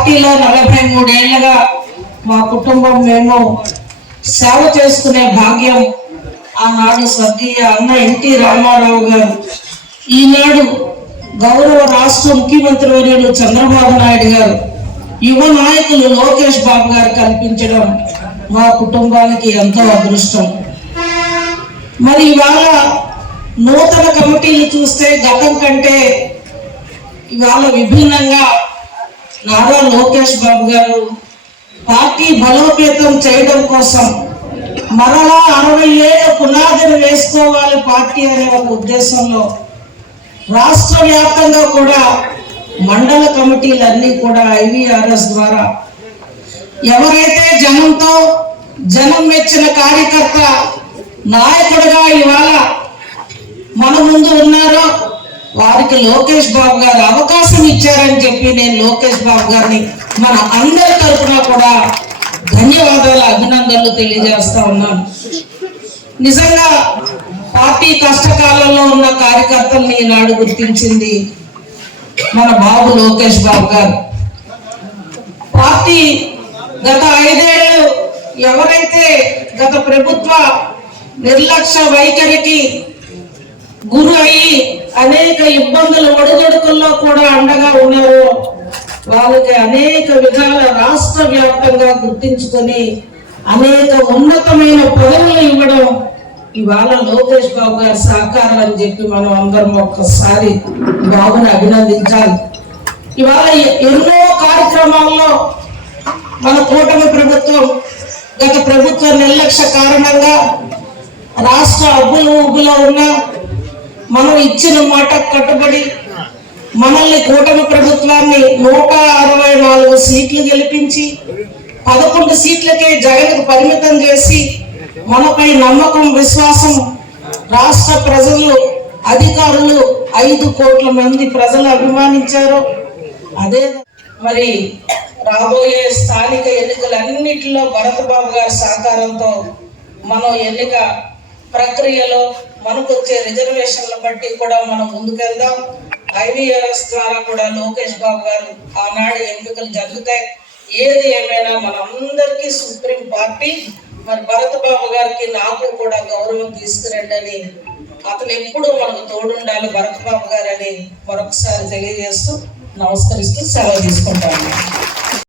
పార్టీలో నలభై మూడేళ్ళుగా మా కుటుంబం మేము సేవ చేసుకునే భాగ్యం ఆనాడు స్వర్గీయ అన్న ఎన్టీ రామారావు గారు. ఈనాడు గౌరవ రాష్ట్ర ముఖ్యమంత్రి వర్యులు చంద్రబాబు నాయుడు గారు యువ నాయకులు లోకేష్ బాబు గారు కల్పించడం మా కుటుంబానికి ఎంతో అదృష్టం. మరి ఇవాళ నూతన కమిటీలు చూస్తే గతం కంటే ఇవాళ విభిన్నంగా నారా లోకేష్ బాబు గారు పార్టీ బలోపేతం చేయడం కోసం మరలా అరవై ఏళ్ళ పునాదిని వేసుకోవాలి పార్టీ అనే ఒక ఉద్దేశంలో రాష్ట్ర వ్యాప్తంగా కూడా మండల కమిటీలన్నీ కూడా ఐవీఆర్ఎస్ ద్వారా ఎవరైతే జనంతో జనం మెచ్చిన కార్యకర్త నాయకుడిగా ఇవాళ మన ముందు ఉన్నారో వారికి లోకేష్ బాబు గారు అవకాశం ఇచ్చారని చెప్పి నేను లోకేష్ బాబు గారిని మన అందరి తరఫున కూడా ధన్యవాదాలు అభినందనలు తెలియజేస్తా ఉన్నాను. నిజంగా పార్టీ కష్టకాలంలో ఉన్న కార్యకర్తలను ఈనాడు గుర్తించింది మన బాబు లోకేష్ బాబు గారు. పార్టీ గత ఐదేళ్ళు ఎవరైతే గత ప్రభుత్వ నిర్లక్ష్య వైఖరికి గురు అయ్యి అనేక ఇబ్బందులు ఒడిదొడుకుల్లో కూడా అండగా ఉన్నారు వాళ్ళకి అనేక విధాల రాష్ట్ర వ్యాప్తంగా గుర్తించుకొని అనేక ఉన్నతమైన పదవులు ఇవ్వడం ఇవాళ లోకేష్ బాబు గారి సహకారం అని చెప్పి మనం అందరం ఒక్కసారి బాబుని అభినందించాలి. ఇవాళ ఎ- ఎన్నో కార్యక్రమాల్లో మన కూటమి ప్రభుత్వం గత ప్రభుత్వ నిర్లక్ష్య కారణంగా రాష్ట్ర అబ్బులు ఉబ్బులో ఉన్న మనం ఇచ్చిన మాట కట్టుబడి మనల్ని కూటమి ప్రభుత్వాన్ని నూట అరవై నాలుగు సీట్లు గెలిపించి పదకొండు సీట్లకే జగన్కు పరిమితం చేసి మనపై నమ్మకం విశ్వాసం రాష్ట్ర ప్రజలు అధికారులు ఐదు కోట్ల మంది ప్రజలు అభిమానించారు. అదే మరి రాబోయే స్థానిక ఎన్నికలన్నిటిలో భరత్ బాబు గారి సహకారంతో మనం ఎన్నిక ప్రక్రియలో మనకు వచ్చే రిజర్వేషన్ల బట్టి కూడా మనం ముందుకెళ్దాం. ఐవీఆర్ఎస్ ద్వారా కూడా లోకేష్ బాబు గారు ఆనాడు ఎంపికలు జరుగుతాయి. ఏది ఏమైనా మనందరికీ సుప్రీం పార్టీ మరి భరత్ బాబు గారికి నాకు కూడా గౌరవం తీసుకురండి అని అతను ఎప్పుడూ మనకు తోడుండాలి భరత్ బాబు గారు అని మరొకసారి తెలియజేస్తూ నమస్కరిస్తూ సెలవు తీసుకుంటాను.